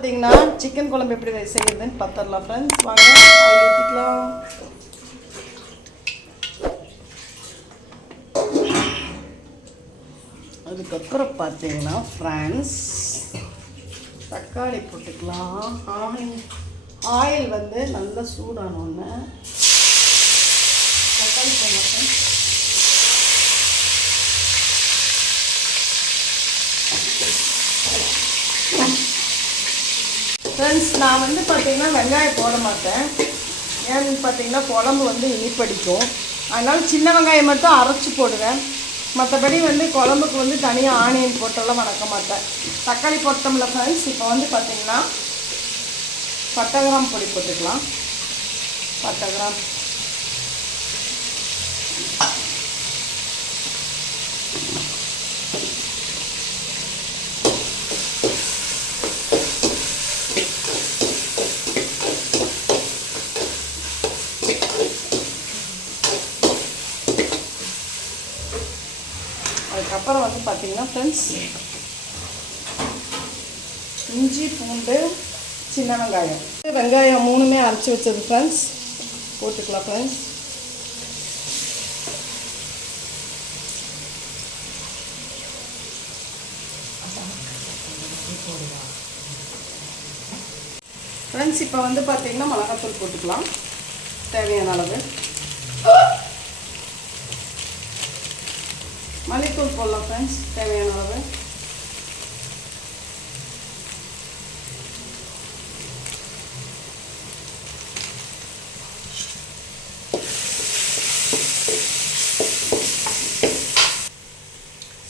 பார்த்தீங்கன்னா சிக்கன் குழம்பு எப்படி செய்யறதுன்னு பார்த்துடலாம் ஃப்ரெண்ட்ஸ். வாங்க ஆயில் ஊற்றிக்கலாம். அதுக்கப்புறம் பார்த்தீங்கன்னா ஃப்ரெண்ட்ஸ் தக்காளி போட்டுக்கலாம். ஆயில் வந்து நல்லா சூடானோன்னு தக்காளி போடலாம் ஃப்ரெண்ட்ஸ். நான் வந்து பார்த்தீங்கன்னா வெங்காயம் போட மாட்டேன். ஏன்னு பார்த்தீங்கன்னா குழம்பு வந்து இனிப்படிக்கும். அதனால் சின்ன வெங்காயம் மட்டும் அரைச்சி போடுவேன். மற்றபடி வந்து குழம்புக்கு வந்து தனியாக ஆனியன் போட்டெல்லாம் வதக்க மாட்டேன். தக்காளி போட்டோம்ல ஃப்ரெண்ட்ஸ். இப்போ வந்து பார்த்தீங்கன்னா பட்டை கிராம் பொடி போட்டுக்கலாம். பட்டை கிராம், அதுக்கப்புறம் வந்து பார்த்தீங்கன்னா ஃப்ரெண்ட்ஸ் இஞ்சி பூண்டு சின்ன வெங்காயம் வெங்காயம் மூணுமே அரைச்சி வச்சது ஃப்ரெண்ட்ஸ் போட்டுக்கலாம் ஃப்ரெண்ட்ஸ். ஃப்ரெண்ட்ஸ் இப்போ வந்து பார்த்தீங்கன்னா மிளகாத்தூள் போட்டுக்கலாம் தேவையான அளவு. மல்லித்தூள் போடலாம் ஃப்ரெண்ட்ஸ் தேவையான அளவு.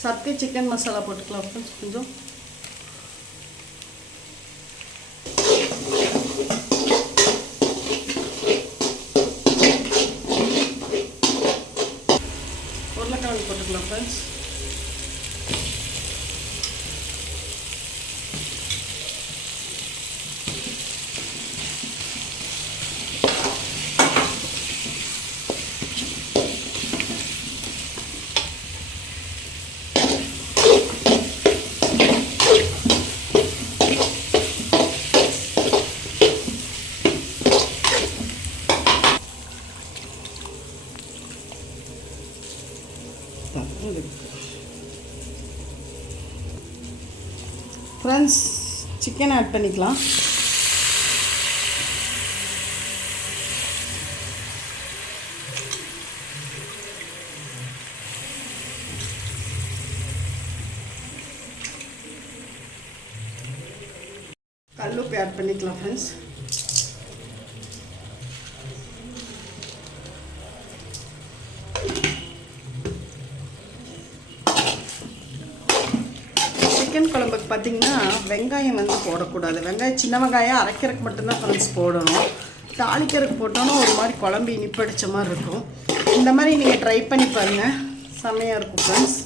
சக்தி சிக்கன் மசாலா போட்டுக்கலாம் ஃப்ரெண்ட்ஸ் கொஞ்சம். உருளைக்கிழங்கு போட்டுக்கலாம் ஃப்ரெண்ட்ஸ். ஃப்ரெண்ட்ஸ் சிக்கன் ஆட் பண்ணிக்கலாம். கல்லுப்பு ஆட் பண்ணிக்கலாம் ஃப்ரெண்ட்ஸ். சிக்கன் குழம்புக்கு பார்த்திங்கன்னா வெங்காயம் வந்து போடக்கூடாது. வெங்காயம் சின்ன வெங்காயம் அரைக்கிறதுக்கு மட்டும்தான் ஃப்ரெண்ட்ஸ் போடணும். தாளிக்கிறதுக்கு போட்டோன்னா ஒரு மாதிரி குழம்பு இனிப்படித்த மாதிரி இருக்கும். இந்த மாதிரி நீங்கள் ட்ரை பண்ணி பாருங்கள், செம்மையாக இருக்கும் ஃப்ரெண்ட்ஸ்.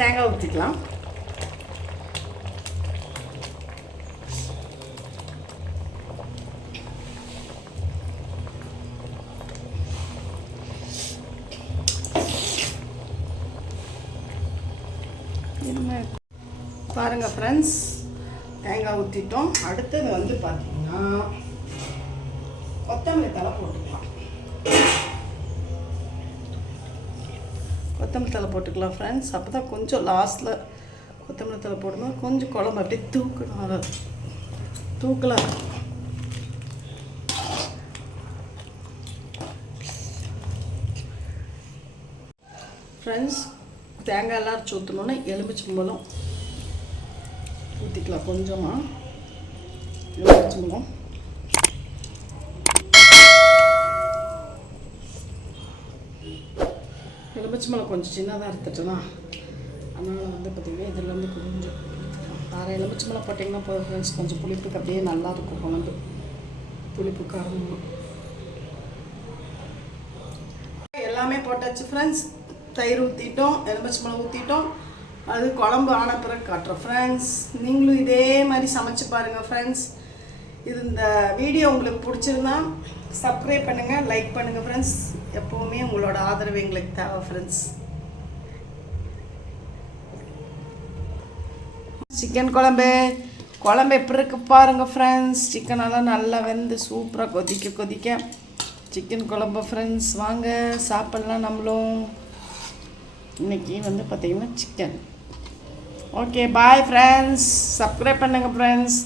தேங்காய் ஊற்றிக்கலாம். பாருங்கள் ஃப்ரெண்ட்ஸ் தேங்காய் ஊற்றிட்டோம். அடுத்தது வந்து பார்த்தீங்கன்னா கொத்தமல்லி தழை போட்டுக்கலாம். கொத்தமல்லி தழை போட்டுக்கலாம் ஃப்ரெண்ட்ஸ். அப்போ தான் கொஞ்சம் லாஸ்ட்டில் கொத்தமல்லி தழை போடும்போது கொஞ்சம் குழம்பு அப்படியே தூக்கலாம் இருக்கும். ஃப்ரெண்ட்ஸ் தேங்காய் எல்லாம் அரைச்சி ஊற்றணுன்னா எலுமிச்சம்பழம் ஊற்றிக்கலாம். கொஞ்சமாக எலுமிச்சம்பழம், எலுமிச்சம்பழம் கொஞ்சம் சின்னதாக எடுத்துட்டோன்னா அதனால் வந்து பார்த்திங்கன்னா இதில் வந்து கொஞ்சம் அரை எலுமிச்சம்பழம் போட்டிங்கன்னா போதும் ஃப்ரெண்ட்ஸ். கொஞ்சம் புளிப்புக்கு அப்படியே நல்லாயிருக்கும் குழம்பு. புளிப்பு காரம் எல்லாமே போட்டாச்சு ஃப்ரெண்ட்ஸ். தயிர் ஊற்றிட்டோம், எலுமிச்சம்பழம் ஊற்றிட்டோம். அது குழம்பு ஆன பிறகு காட்டுறோம் ஃப்ரெண்ட்ஸ். நீங்களும் இதே மாதிரி சமைச்சு பாருங்கள் ஃப்ரெண்ட்ஸ். இது இந்த வீடியோ உங்களுக்கு பிடிச்சிருந்தா சப்ஸ்கிரைப் பண்ணுங்கள், லைக் பண்ணுங்கள் ஃப்ரெண்ட்ஸ். எப்போவுமே உங்களோட ஆதரவு எங்களுக்கு தேவை ஃப்ரெண்ட்ஸ். சிக்கன் குழம்பு எப்படி இருக்கு பாருங்கள் ஃப்ரெண்ட்ஸ். சிக்கனெல்லாம் நல்லா வெந்து சூப்பராக கொதிக்க சிக்கன் குழம்பு ஃப்ரெண்ட்ஸ். வாங்க சாப்பிட்லாம் நம்மளும். இன்றைக்கி வந்து பார்த்திங்கன்னா chicken. Okay bye friends. Subscribe பண்ணுங்கள் ஃப்ரெண்ட்ஸ்.